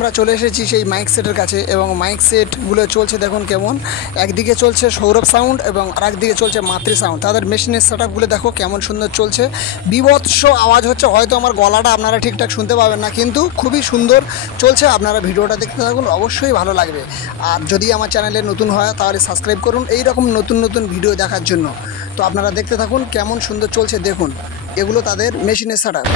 আমরা চলে এসেছি সেই মাইক সেটের কাছে এবং মাইক সেটগুলো চলছে দেখুন কেমন। একদিকে চলছে সৌরভ সাউন্ড এবং আরেকদিকে চলছে মাতৃ সাউন্ড। তাদের মেশিনের সেটআপগুলো দেখো কেমন সুন্দর চলছে। বিভৎস আওয়াজ হচ্ছে, হয়তো আমার গলাটা আপনারা ঠিকঠাক শুনতে পাবেন না, কিন্তু খুবই সুন্দর চলছে। আপনারা ভিডিওটা দেখতে থাকুন, অবশ্যই ভালো লাগবে। আর যদি আমার চ্যানেলে নতুন হয় তাহলে সাবস্ক্রাইব করুন এই রকম নতুন নতুন ভিডিও দেখার জন্য। তো আপনারা দেখতে থাকুন কেমন সুন্দর চলছে দেখুন। এগুলো তাদের মেশিনের সেটআপ।